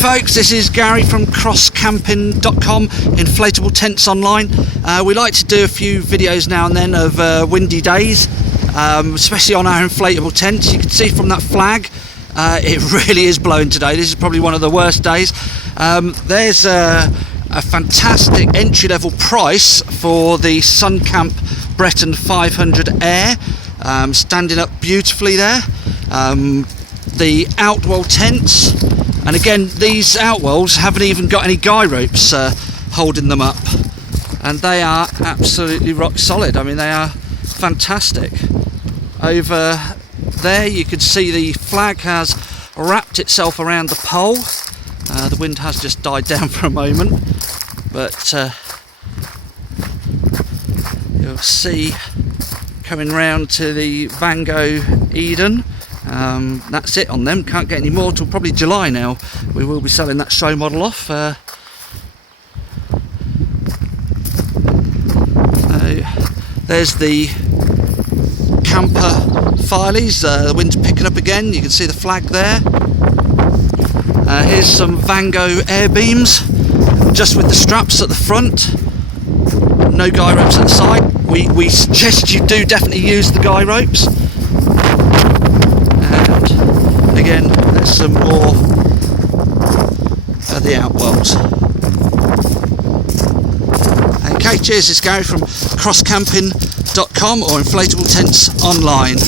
folks, this is Gary from crosscamping.com, Inflatable Tents Online. We like to do a few videos now and then of windy days, especially on our inflatable tents. You can see from that flag, it really is blowing today. This is probably one of the worst days. There's a fantastic entry-level price for the Suncamp Breton 500 Air, standing up beautifully there. The Outwell tents, and again these Outwells haven't even got any guy ropes holding them up, and they are absolutely rock solid. I mean, they are fantastic. Over there you can see the flag has wrapped itself around the pole. The wind has just died down for a moment, but you'll see coming round to the Van Gogh Eden. That's it on them. Can't get any more till probably July now. We will be selling that show model off. There's the camper Fileys. The wind's picking up again. You can see the flag there. Here's some Van Gogh air beams, just with the straps at the front. No guy ropes at the side. We suggest you do definitely use the guy ropes. And again, there's some more of the Outwells. Okay, cheers, it's Gary from crosscamping.com or Inflatable Tents Online.